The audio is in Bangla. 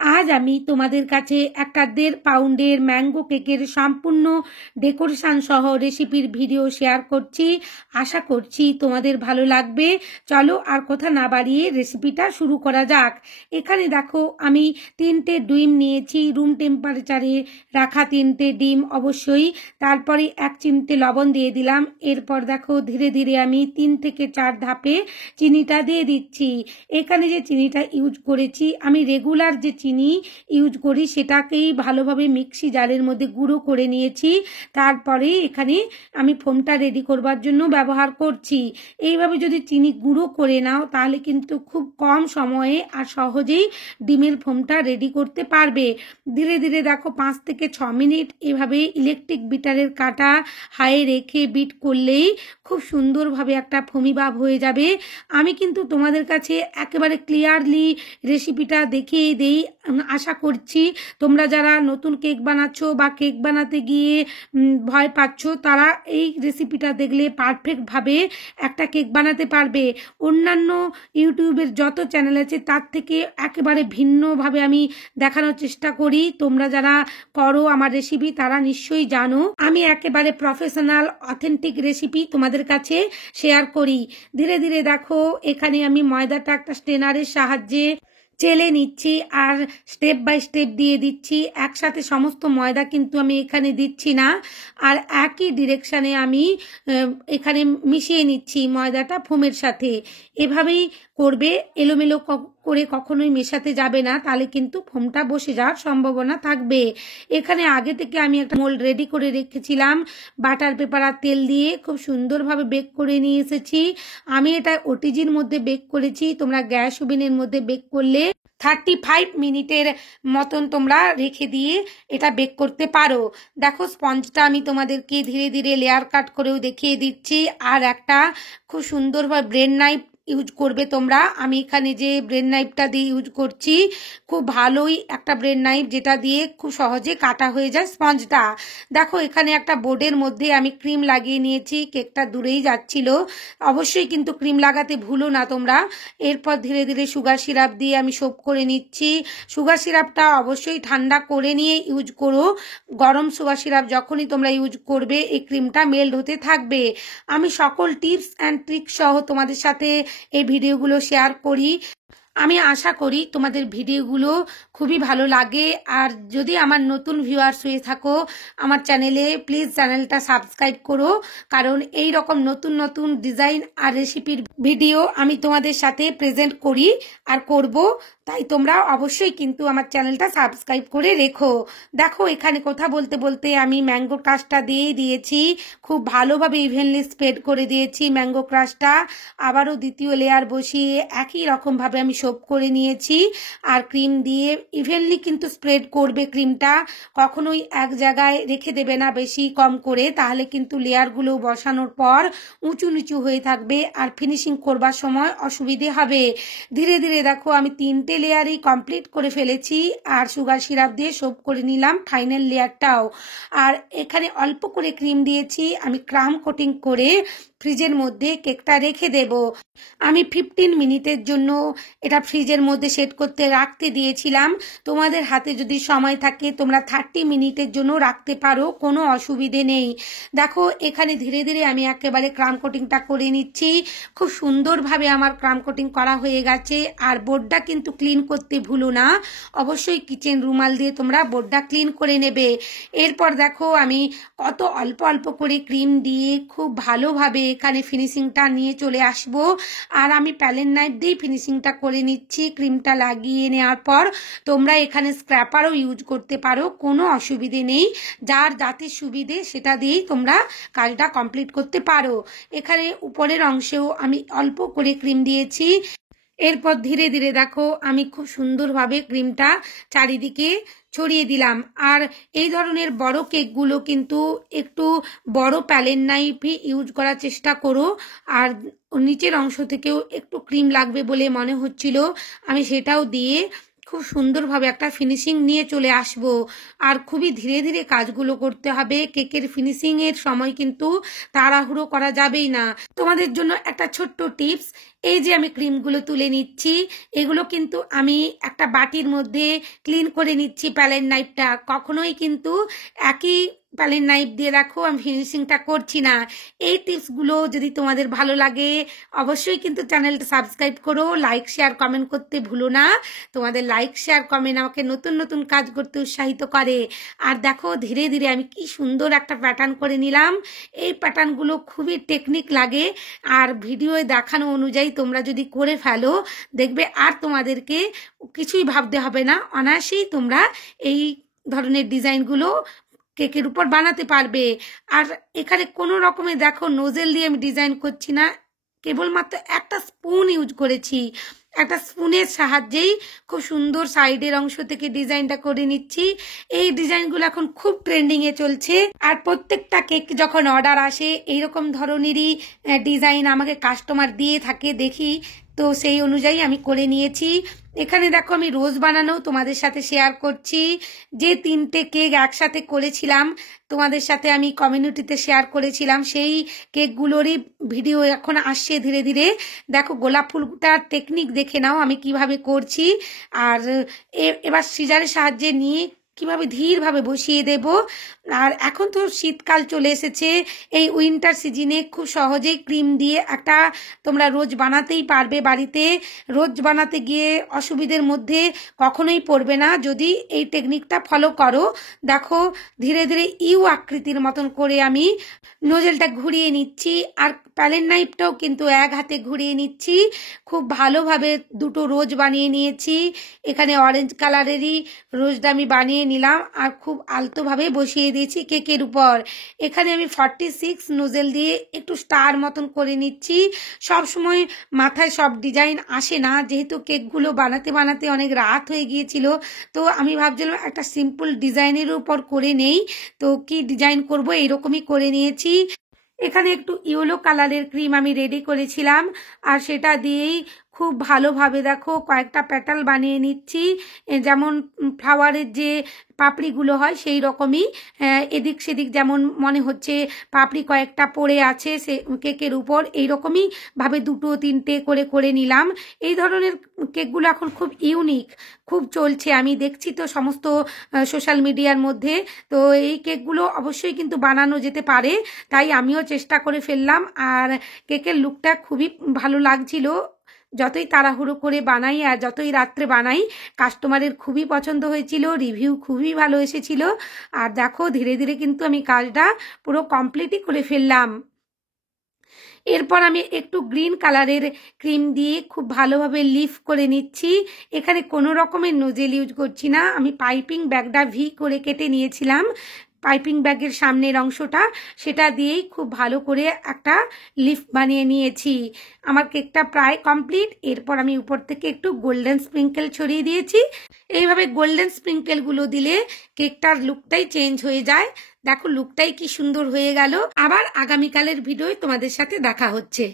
আজ আমি তোমাদের কাছে একটা 1.5 পাউন্ডের ম্যাঙ্গো কেকের সম্পূর্ণ ডেকোরেশন সহ রেসিপির ভিডিও শেয়ার করছি। আশা করছি তোমাদের ভালো লাগবে। চলো আর কথা না বাড়িয়ে রেসিপিটা শুরু করা যাক। এখানে দেখো আমি 3টে ডিম নিয়েছি, রুম টেম্পারেচারে রাখা 3টে ডিম অবশ্যই। তারপরে 1 চিমটে লবণ দিয়ে দিলাম। এরপর দেখো ধীরে ধীরে আমি 3 থেকে 4 ধাপে চিনিটা দিয়ে দিচ্ছি। এখানে যে চিনিটা ইউজ করেছি আমি রেগুলার যে চিনি ইউজ করি সেটাকেই ভালোভাবে মিক্সি জারের মধ্যে গুঁড়ো করে নিয়েছি। তারপরে এখানে আমি ফোমটা রেডি করবার জন্য ব্যবহার করছি। এইভাবে যদি চিনি গুঁড়ো করে নাও তাহলে কিন্তু খুব কম সময়ে আর সহজেই ডিমের ফোমটা রেডি করতে পারবে। ধীরে ধীরে দেখো 5 থেকে 6 মিনিট এভাবে ইলেকট্রিক বিটারের কাঁটা হাইয়ে রেখে বিট করলেই খুব সুন্দরভাবে একটা ফোমি ভাব হয়ে যাবে। আমি কিন্তু তোমাদের কাছে একেবারে ক্লিয়ারলি রেসিপিটা দেখিয়ে দেই। আশা করছি তোমরা যারা নতুন কেক বানাচ্ছ বা কেক বানাতে গিয়ে ভয় পাচ্ছ তারা এই রেসিপিটা দেখলে পারফেক্টভাবে একটা কেক বানাতে পারবে। অন্যান্য ইউটিউবের যত চ্যানেল আছে তার থেকে একেবারে ভিন্নভাবে আমি দেখানোর চেষ্টা করি। তোমরা যারা করো আমার রেসিপি তারা নিশ্চয়ই জানো আমি একেবারে প্রফেশনাল অথেন্টিক রেসিপি তোমাদের কাছে শেয়ার করি। ধীরে ধীরে দেখো এখানে আমি ময়দাটা একটা স্ট্রেনারের সাহায্যে চেলে নিচ্ছি আর স্টেপ বাই স্টেপ দিয়ে দিচ্ছি। একসাথে সমস্ত ময়দা কিন্তু আমি এখানে দিচ্ছি না, আর একই ডিরেকশানে আমি এখানে মিশিয়ে নিচ্ছি ময়দাটা ফোমের সাথে। এভাবেই করবে, এলোমেলো করে কখনোই মেশাতে যাবে না, তাহলে কিন্তু ফোমটা বসে যাওয়ার সম্ভাবনা থাকবে। এখানে আগে থেকে আমি একটা মোল্ড রেডি করে রেখেছিলাম, বাটার পেপার আর তেল দিয়ে খুব সুন্দরভাবে বেক করে নিয়ে এসেছি। আমি এটা ওটিজির মধ্যে বেক করেছি, তোমরা গ্যাস ওভেনের মধ্যে বেক করলে 35 মিনিটের মতন তোমরা রেখে দিয়ে এটা বেক করতে পারো। দেখো স্পঞ্জটা আমি তোমাদেরকে ধীরে ধীরে লেয়ার কাট করেও দেখিয়ে দিচ্ছি। আর একটা খুব সুন্দরভাবে ব্রেড নাইফ ইউজ করবে তোমরা। আমি এখানে যে ব্রেড নাইফটা দিয়ে ইউজ করছি খুব ভালোই একটা ব্রেড নাইফ, যেটা দিয়ে খুব সহজে কাটা হয়ে যায় স্পঞ্জটা। দেখো এখানে একটা বোর্ডের মধ্যে আমি ক্রিম লাগিয়ে নিয়েছি, কেকটা দূরেই যাচ্ছিল, অবশ্যই কিন্তু ক্রিম লাগাতে ভুলো না তোমরা। এরপর ধীরে ধীরে সুগার সিরাপ দিয়ে আমি সোপ করে নিচ্ছি। সুগার সিরাপটা অবশ্যই ঠান্ডা করে নিয়ে ইউজ করো। গরম সুগার সিরাপ যখনই তোমরা ইউজ করবে এই ক্রিমটা মেল্ট হতে থাকবে। আমি সকল টিপস অ্যান্ড ট্রিক্স সহ তোমাদের সাথে এই ভিডিওগুলো শেয়ার করি। আমি আশা করি তোমাদের ভিডিওগুলো খুবই ভালো লাগে। আর যদি আমার নতুন ভিউয়ার্স হয়ে থাকো আমার চ্যানেলে প্লিজ চ্যানেলটা সাবস্ক্রাইব করো, কারণ এই রকম নতুন নতুন ডিজাইন আর রেসিপির ভিডিও আমি তোমাদের সাথে প্রেজেন্ট করি আর করব। তাই তোমরা অবশ্যই কিন্তু আমার চ্যানেলটা সাবস্ক্রাইব করে রেখো। দেখো এখানে কথা বলতে বলতে আমি ম্যাঙ্গো ক্রাশটা দিয়ে দিয়েছি, খুব ভালোভাবে ইভেনলি স্প্রেড করে দিয়েছি ম্যাঙ্গো ক্রাশটা। আবারও দ্বিতীয় লেয়ার বসিয়ে একই রকমভাবে আমি সোপ করে নিয়েছি। আর ক্রিম দিয়ে ইভেনলি কিন্তু স্প্রেড করবে ক্রিমটা, কখনোই এক জায়গায় রেখে দেবে না বেশি কম করে, তাহলে কিন্তু লেয়ারগুলো বসানোর পর উঁচু নিচু হয়ে থাকবে আর ফিনিশিং করবার সময় অসুবিধে হবে। ধীরে ধীরে দেখো আমি 3টে লেয়ারই কমপ্লিট করে ফেলেছি আর সুগার সিরাপ দিয়ে সোপ করে নিলাম ফাইনাল লেয়ারটাও। আর এখানে অল্প করে ক্রিম দিয়েছি, আমি ক্রাম কোটিং করে ফ্রিজের মধ্যে কেকটা রেখে দেব। আমি 15 মিনিটের জন্য এটা ফ্রিজের মধ্যে সেট করতে রাখতে দিয়েছিলাম। তোমাদের হাতে যদি সময় থাকে তোমরা 30 মিনিটের জন্য রাখতে পারো, কোনো অসুবিধে নেই। দেখো এখানে ধীরে ধীরে আমি একেবারে ক্রাম কোটিংটা করে নিচ্ছি। খুব সুন্দরভাবে আমার ক্রাম কোটিং করা হয়ে গেছে। আর বোর্ডটা কিন্তু ক্লিন করতে ভুলো না, অবশ্যই কিচেন রুমাল দিয়ে তোমরা বোর্ডটা ক্লিন করে নেবে। এরপর দেখো আমি কত অল্প অল্প করে ক্রিম দিয়ে খুব ভালোভাবে এখানে ফিনিশিংটা নিয়ে চলে আসব। আর আমি প্যালেট নাইফ দিয়ে ফিনিশিংটা করে নিচ্ছি। ক্রিমটা লাগিয়ে নেওয়ার পর তোমরা এখানে স্ক্র্যাপারও ইউজ করতে পারো, কোনো অসুবিধে নেই। যার যাতে সুবিধে সেটা দিয়েই তোমরা কাজটা কমপ্লিট করতে পারো। এখানে উপরের অংশেও আমি অল্প করে ক্রিম দিয়েছি। এরপর ধীরে ধীরে দেখো আমি খুব সুন্দরভাবে ক্রিমটা চারিদিকে ছড়িয়ে দিলাম। আর এই ধরনের বড় কেকগুলো কিন্তু একটু বড় প্যালেট নাইফই ইউজ করার চেষ্টা করো। আর নিচের অংশ থেকেও একটু ক্রিম লাগবে বলে মনে হচ্ছিল, আমি সেটাও দিয়ে খুব সুন্দরভাবে একটা ফিনিশিং নিয়ে চলে আসব। আর খুবই ধীরে ধীরে কাজগুলো করতে হবে। কেকের ফিনিশিংয়ের সময় কিন্তু তাড়াহুড়ো করা যাবেই না। তোমাদের জন্য একটা ছোট্ট টিপস, এই যে আমি ক্রিমগুলো তুলে নিচ্ছি, এগুলো কিন্তু আমি একটা বাটির মধ্যে ক্লিন করে নিচ্ছি প্যালেট নাইফটা। কখনোই কিন্তু একই প্যালেট নাইফ দিয়ে রাখো আমি ফিনিশিংটা করছি না। এই টিপসগুলো যদি তোমাদের ভালো লাগে অবশ্যই কিন্তু চ্যানেলটা সাবস্ক্রাইব করো, লাইক শেয়ার কমেন্ট করতে ভুলো না। তোমাদের লাইক শেয়ার কমেন্ট আমাকে নতুন নতুন কাজ করতে উৎসাহিত করে। আর দেখো ধীরে ধীরে আমি কি সুন্দর একটা প্যাটার্ন করে নিলাম। এই প্যাটার্নগুলো খুবই টেকনিক লাগে, আর ভিডিওয়ে দেখানো অনুযায়ী তোমরা যদি করে ফেলো দেখবে আর তোমাদেরকে কিছুই ভাবতে হবে না, অনায়াসেই তোমরা এই ধরনের ডিজাইনগুলো কেকের উপর বানাতে পারবে। আর এখানে কোনো রকমের দেখো নোজেল দিয়ে আমি ডিজাইন করছি না, কেবলমাত্র একটা স্পুন ইউজ করেছি। একটা স্পুনের সাহায্যেই খুব সুন্দর সাইডের অংশ থেকে ডিজাইনটা করে নিচ্ছি। এই ডিজাইনগুলো এখন খুব ট্রেন্ডিংয়ে চলছে। আর প্রত্যেকটা কেক যখন অর্ডার আসে এইরকম ধরনেরই ডিজাইন আমাকে কাস্টমার দিয়ে থাকে দেখি, তো সেই অনুযায়ী আমি করে নিয়েছি। এখানে দেখো আমি রোজ বানানো তোমাদের সাথে শেয়ার করছি। যে 3টে কেক একসাথে করেছিলাম তোমাদের সাথে আমি কমিউনিটিতে শেয়ার করেছিলাম, সেই কেকগুলোরই ভিডিও এখন আসছে ধীরে ধীরে। দেখো গোলাপ ফুলটার টেকনিক দেখে নাও আমি কিভাবে করছি। আর এবার সিজারের সাহায্যে নিয়ে কিভাবে ধীরভাবে বসিয়ে দেব। আর এখন তো শীতকাল চলে এসেছে, এই উইন্টার সিজনে খুব সহজেই ক্রিম দিয়ে একটা তোমরা রোজ বানাতেই পারবে বাড়িতে। রোজ বানাতে গিয়ে অসুবিধের মধ্যে কখনোই পড়বে না যদি এই টেকনিকটা ফলো করো। দেখো ধীরে ধীরে ইউ আকৃতির মতন করে আমি নোজেলটা ঘুরিয়ে নিচ্ছি, আর প্যালেট নাইফটাও কিন্তু এক হাতে ঘুরিয়ে নিচ্ছি। খুব ভালোভাবে দুটো রোজ বানিয়ে নিয়েছি। এখানে অরেঞ্জ কালারেরই রোজটা আমি বানিয়ে নিলাম আর খুব আলতোভাবে বসিয়ে দিয়েছি কেকের উপর। এখানে আমি 46 নোজেল দিয়ে একটু স্টার মতন করে নিচ্ছি। সব সময় মাথায় সব ডিজাইন আসে না, যেহেতু কেকগুলো বানাতে বানাতে অনেক রাত হয়ে গিয়েছিল, তো আমি ভাবছিলাম একটা সিম্পল ডিজাইনের উপর করে নেই। তো কি ডিজাইন করব এরকমই করে নিয়েছি। এখানে একটু ইয়েলো কালারের ক্রিম আমি রেডি করেছিলাম, আর সেটা দিয়েই খুব ভালোভাবে দেখো কয়েকটা প্যাটাল বানিয়ে নিচ্ছি। যেমন ফ্লাওয়ারের যে পাপড়িগুলো হয় সেই রকমই এদিক সেদিক যেমন মনে হচ্ছে পাপড়ি কয়েকটা পড়ে আছে সে কেকের উপর, এইরকমই ভাবে 2-3টে করে করে নিলাম। এই ধরনের কেকগুলো এখন খুব ইউনিক, খুব চলছে, আমি দেখছি তো সমস্ত সোশ্যাল মিডিয়ার মধ্যে। তো এই কেকগুলো অবশ্যই কিন্তু বানানো যেতে পারে, তাই আমিও চেষ্টা করে ফেললাম। আর কেকের লুকটা খুবই ভালো লাগছিল। যতই তাড়াহুড়ো করে বানাই আর যতই রাত্রে বানাই কাস্টমারের খুবই পছন্দ হয়েছিল, রিভিউ খুবই ভালো এসেছিল। আর দেখো ধীরে ধীরে কিন্তু আমি কাজটা পুরো কমপ্লিটই করে ফেললাম। এরপর আমি একটু গ্রিন কালারের ক্রিম দিয়ে খুব ভালোভাবে লিফ করে নিচ্ছি। এখানে কোনো রকমের নোজেল ইউজ করছি না, আমি পাইপিং ব্যাগটা ভি করে কেটে নিয়েছিলাম। পাইপিং ব্যাগের সামনের অংশটা সেটা দিয়েই খুব ভালো করে একটা লিফ বানিয়ে নিয়েছি। আমার কেকটা প্রায় কমপ্লিট। এরপর আমি উপর থেকে একটু গোল্ডেন স্প্রিঙ্কেল ছড়িয়ে দিয়েছি। এইভাবে গোল্ডেন স্প্রিঙ্কেলগুলো দিলে কেকটার লুকটাই চেঞ্জ হয়ে যায়। দেখো লুকটাই কি সুন্দর হয়ে গেল। আবার আগামীকালের ভিডিওয় তোমাদের সাথে দেখা হচ্ছে।